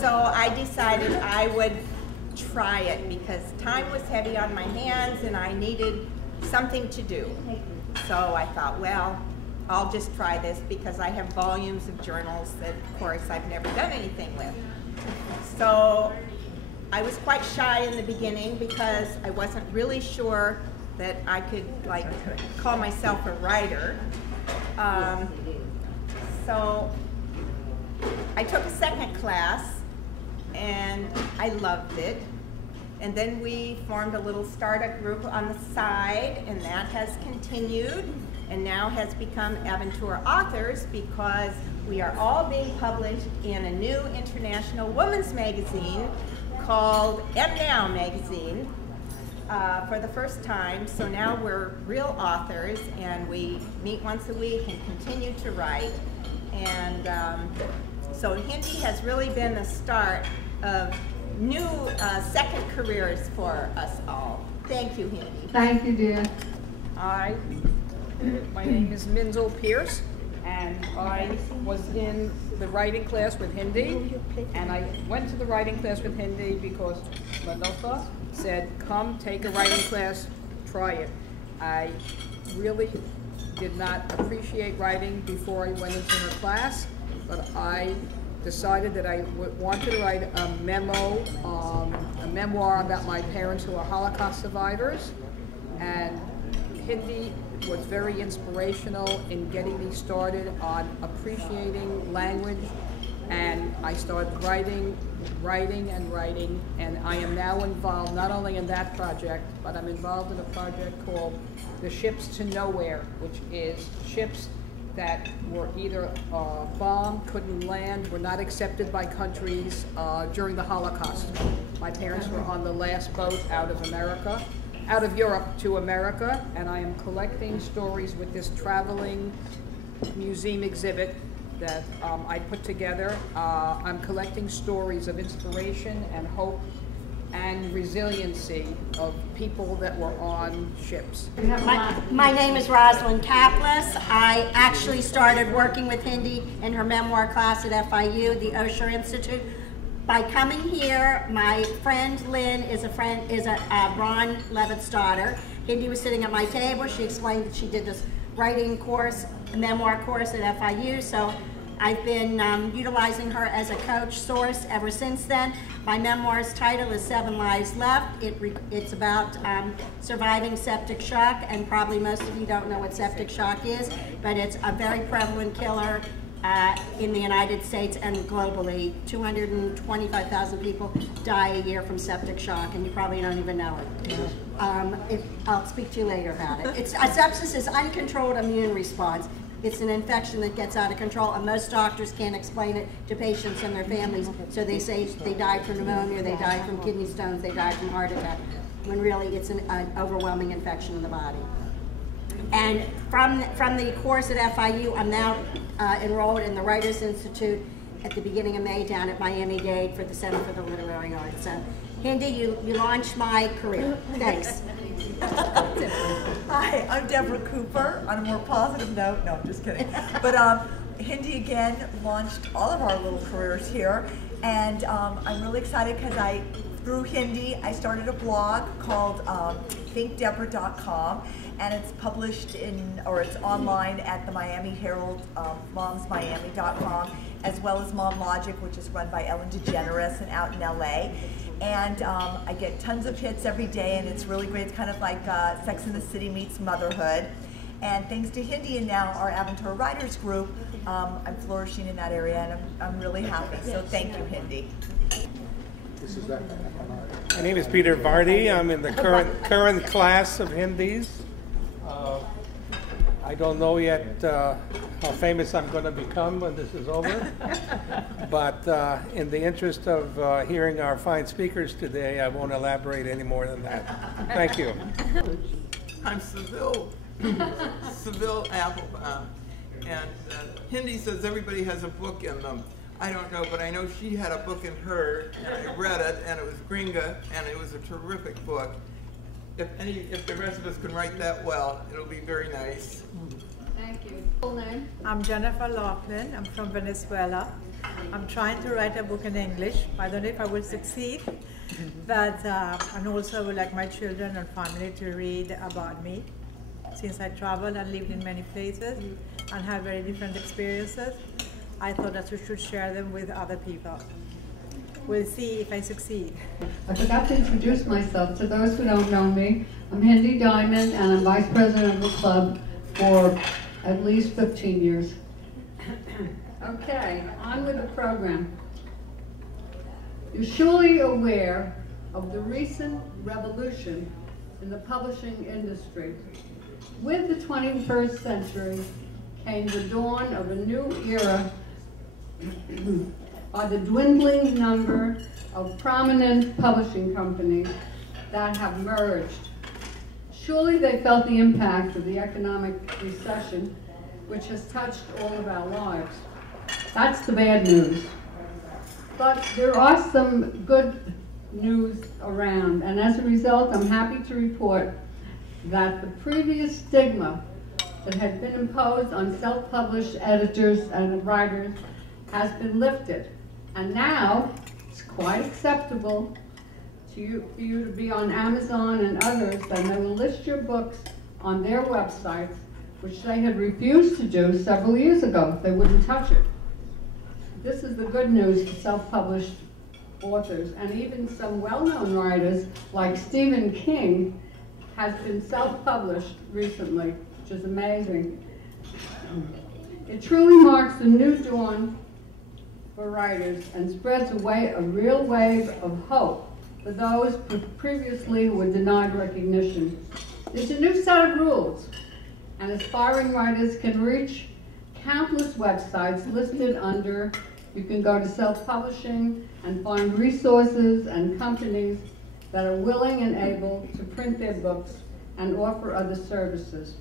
So I decided I would try it because time was heavy on my hands and I needed something to do. So I thought, well, I'll just try this because I have volumes of journals that, of course, I've never done anything with. So I was quite shy in the beginning because I wasn't really sure that I could like call myself a writer. So I took a second class and I loved it. And then we formed a little startup group on the side, and that has continued and now has become Aventura Authors because we are all being published in a new international women's magazine called M-Now Magazine for the first time. So now we're real authors and we meet once a week and continue to write. And so Hindi has really been the start of new second careers for us all. Thank you, Hindi. Thank you, dear. Hi, my name is Minzel Pierce, and I was in the writing class with Hindi, and I went to the writing class with Hindi because Manolfa said, come take a writing class, try it. I really did not appreciate writing before I went into her class, but I decided that I wanted to write a memoir about my parents who are Holocaust survivors, and Hindi was very inspirational in getting me started on appreciating language, and I started writing, and I am now involved not only in that project, but I'm involved in a project called the Ships to Nowhere, which is ships that were either bombed, couldn't land, were not accepted by countries during the Holocaust. My parents were on the last boat out of Europe to America, and I am collecting stories with this traveling museum exhibit that I put together. I'm collecting stories of inspiration and hope and resiliency of people that were on ships. My name is Rosalind Kaplis. I actually started working with Hindi in her memoir class at FIU, the Osher Institute. By coming here, my friend Lynn is Ron Levitt's daughter. Hindi was sitting at my table. She explained that she did this writing course, a memoir course at FIU, so I've been utilizing her as a coach source ever since then. My memoir's title is 7 Lives Left. It's about surviving septic shock, and probably most of you don't know what septic shock is, but it's a very prevalent killer in the United States and globally. 225,000 people die a year from septic shock, and you probably don't even know it. I'll speak to you later about it. Sepsis is uncontrolled immune response. It's an infection that gets out of control, and most doctors can't explain it to patients and their families, so they say they died from pneumonia, they died from kidney stones, they died from heart attack, when really it's an overwhelming infection in the body. And from the course at FIU, I'm now enrolled in the Writers Institute at the beginning of May down at Miami-Dade for the Center for the Literary Arts. So, Hindi, you launched my career. Thanks. Hi, I'm Deborah Cooper. On a more positive note, no, I'm just kidding. But Hindi again launched all of our little careers here, and I'm really excited because through Hindi, I started a blog called thinkdeborah.com, and it's published it's online at the Miami Herald, momsmiami.com, as well as Mom Logic, which is run by Ellen DeGeneres and out in LA. And I get tons of hits every day, and it's really great. It's kind of like Sex and the City meets motherhood. And thanks to Hindi and now our Aventura Writers Group, I'm flourishing in that area, and I'm really happy. So thank you, Hindi. My name is Peter Vardy. I'm in the current class of Hindis. I don't know yet how famous I'm going to become when this is over, but in the interest of hearing our fine speakers today, I won't elaborate any more than that. Thank you. I'm Seville Applebaum, and Hindi says everybody has a book in them. I don't know, but I know she had a book in her, and I read it, and it was Gringa, and it was a terrific book. If the rest of us can write that well, it'll be very nice. Thank you. Full name? I'm Jennifer Laughlin. I'm from Venezuela. I'm trying to write a book in English. I don't know if I will succeed, but and also I would like my children and family to read about me, since I traveled and lived in many places and have very different experiences. I thought that we should share them with other people. We'll see if I succeed. I forgot to introduce myself. To those who don't know me, I'm Hindi Diamond, and I'm vice president of the club for at least 15 years. Okay, on with the program. You're surely aware of the recent revolution in the publishing industry. With the 21st century came the dawn of a new era by the dwindling number of prominent publishing companies that have merged. Surely they felt the impact of the economic recession, which has touched all of our lives. That's the bad news. But there are some good news around, and as a result, I'm happy to report that the previous stigma that had been imposed on self-published editors and writers has been lifted. And now it's quite acceptable for you to be on Amazon and others, and they will list your books on their websites, which they had refused to do several years ago. They wouldn't touch it. This is the good news for self-published authors, and even some well-known writers like Stephen King has been self-published recently, which is amazing. It truly marks a new dawn for writers and spreads a real wave of hope for those previously who were denied recognition. There's a new set of rules, and aspiring writers can reach countless websites listed under. You can go to self-publishing and find resources and companies that are willing and able to print their books and offer other services.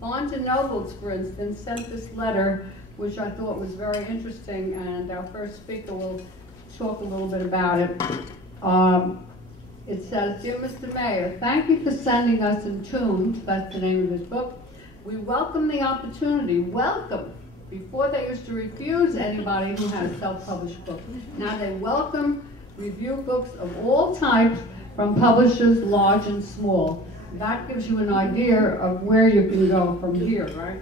Barnes & Nobles, for instance, sent this letter, which I thought was very interesting, and our first speaker will talk a little bit about it. It says, "Dear Mr. Mayor, thank you for sending us Entombed," that's the name of his book. "We welcome the opportunity, welcome. Before they used to refuse anybody who had a self-published book. Now they welcome review books of all types from publishers large and small." That gives you an idea of where you can go from here, right?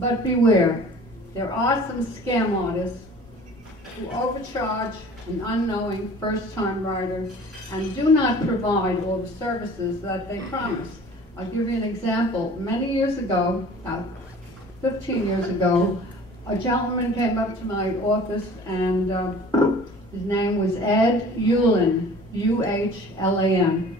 But beware, there are some scam artists who overcharge an unknowing first-time writer and do not provide all the services that they promise. I'll give you an example. Many years ago, about 15 years ago, a gentleman came up to my office, and his name was Ed Uhlan, U-H-L-A-N.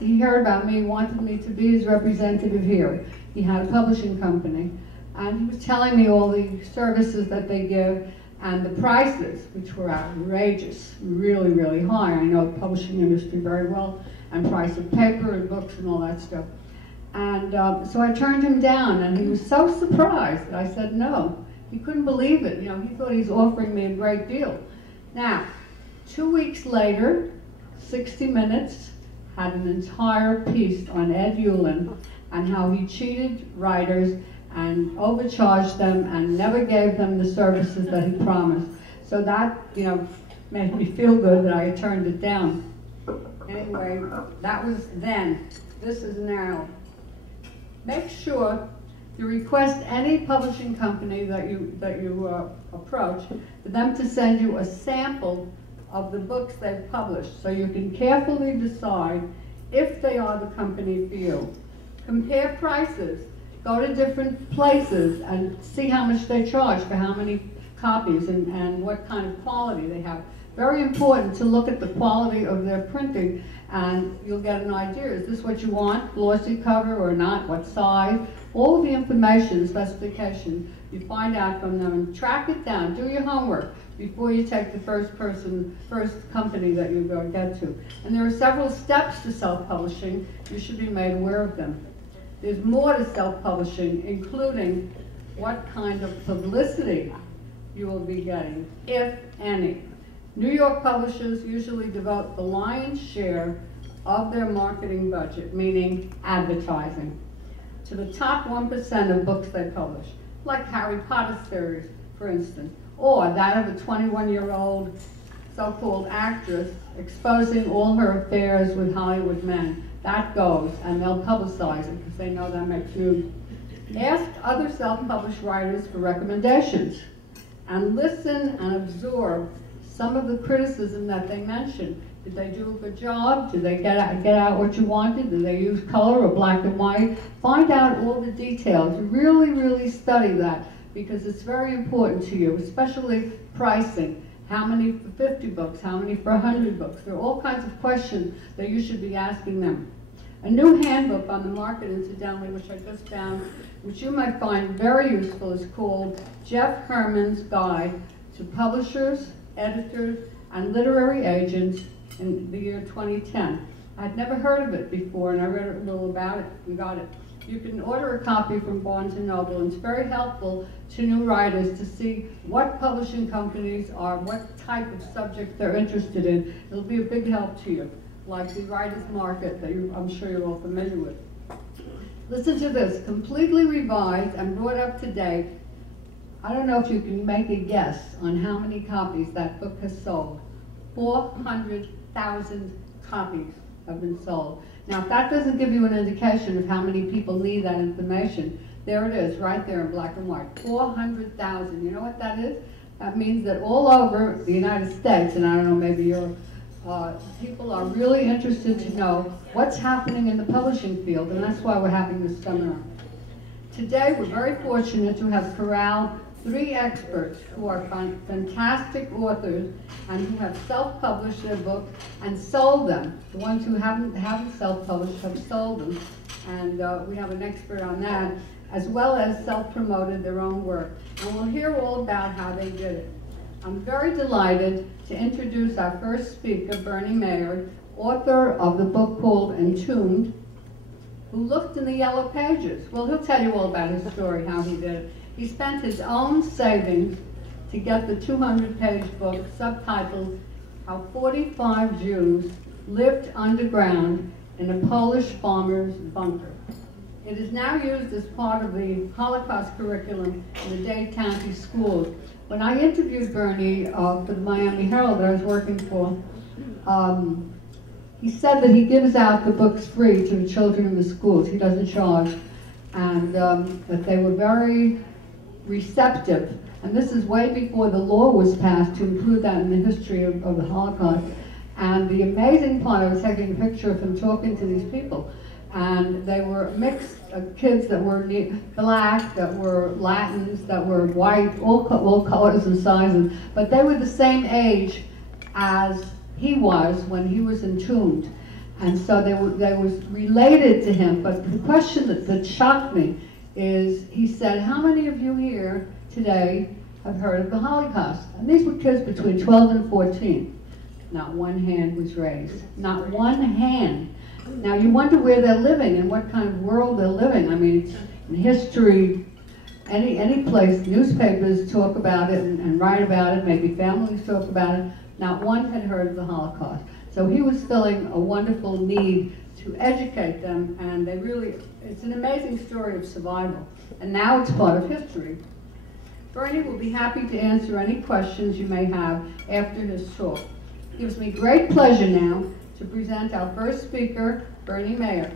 He heard about me, wanted me to be his representative here. He had a publishing company, and he was telling me all the services that they give and the prices, which were outrageous, really, really high. I know the publishing industry very well, and price of paper and books and all that stuff. And so I turned him down, and he was so surprised that I said no. He couldn't believe it. You know, he thought he was offering me a great deal. Now, 2 weeks later, 60 Minutes had an entire piece on Ed Uhlan and how he cheated writers and overcharged them and never gave them the services that he promised. So that, you know, made me feel good that I turned it down. Anyway, that was then. This is now. Make sure you request any publishing company that you approach for them to send you a sample of the books they've published, so you can carefully decide if they are the company for you. Compare prices. Go to different places and see how much they charge for how many copies and what kind of quality they have. Very important to look at the quality of their printing, and you'll get an idea. Is this what you want? Glossy cover or not? What size? All the information, specifications, you find out from them and track it down. Do your homework before you take the first company that you go get to. And there are several steps to self-publishing. You should be made aware of them. There's more to self-publishing, including what kind of publicity you will be getting, if any. New York publishers usually devote the lion's share of their marketing budget, meaning advertising, to the top 1% of books they publish, like Harry Potter series, for instance, or that of a 21-year-old so-called actress exposing all her affairs with Hollywood men. That goes, and they'll publicize it because they know that makes news. Ask other self-published writers for recommendations, and listen and absorb some of the criticism that they mention. Did they do a good job? Did they get out what you wanted? Did they use color or black and white? Find out all the details. Really, really study that, because it's very important to you, especially pricing. How many for 50 books? How many for 100 books? There are all kinds of questions that you should be asking them. A new handbook on the market, incidentally, which I just found, which you might find very useful, is called Jeff Herman's Guide to Publishers, Editors, and Literary Agents in the year 2010. I'd never heard of it before, and I read a little about it and got it. You can order a copy from Barnes & Noble, and it's very helpful to new writers to see what publishing companies are, what type of subject they're interested in. It'll be a big help to you, like the Writer's Market that I'm sure you're all familiar with. Listen to this, completely revised and brought up to date. I don't know if you can make a guess on how many copies that book has sold. 400,000 copies have been sold. Now, if that doesn't give you an indication of how many people need that information, there it is, right there in black and white. 400,000. You know what that is? That means that all over the United States, and I don't know, maybe Europe, people are really interested to know what's happening in the publishing field, and that's why we're having this seminar. Today, we're very fortunate to have corralled 3 experts who are fantastic authors and who have self-published their book and sold them. The ones who haven't self-published have sold them, and we have an expert on that, as well as self-promoted their own work. And we'll hear all about how they did it. I'm very delighted to introduce our first speaker, Bernie Mayer, author of the book called Entombed, who looked in the yellow pages. Well, he'll tell you all about his story, how he did it. He spent his own savings to get the 200-page book subtitled How 45 Jews Lived Underground in a Polish Farmer's Bunker. It is now used as part of the Holocaust curriculum in the Dade County schools. When I interviewed Bernie for the Miami Herald that I was working for, he said that he gives out the books free to the children in the schools. He doesn't charge. And that they were very receptive. And this is way before the law was passed to include that in the history of the Holocaust. And the amazing part, I was taking a picture of him talking to these people, and they were mixed kids that were black, that were Latins, that were white, all colors and sizes, but they were the same age as he was when he was entombed. And so they was related to him. But the question that shocked me is, he said, how many of you here today have heard of the Holocaust? And these were kids between 12 and 14. Not one hand was raised. Not one hand. Now you wonder where they're living and what kind of world they're living. I mean, in history, any place, newspapers talk about it and write about it, maybe families talk about it. Not one had heard of the Holocaust. So he was filling a wonderful need to educate them, and they really, it's an amazing story of survival. And now it's part of history. Bernie will be happy to answer any questions you may have after his talk. It gives me great pleasure now to present our first speaker, Bernie Mayer.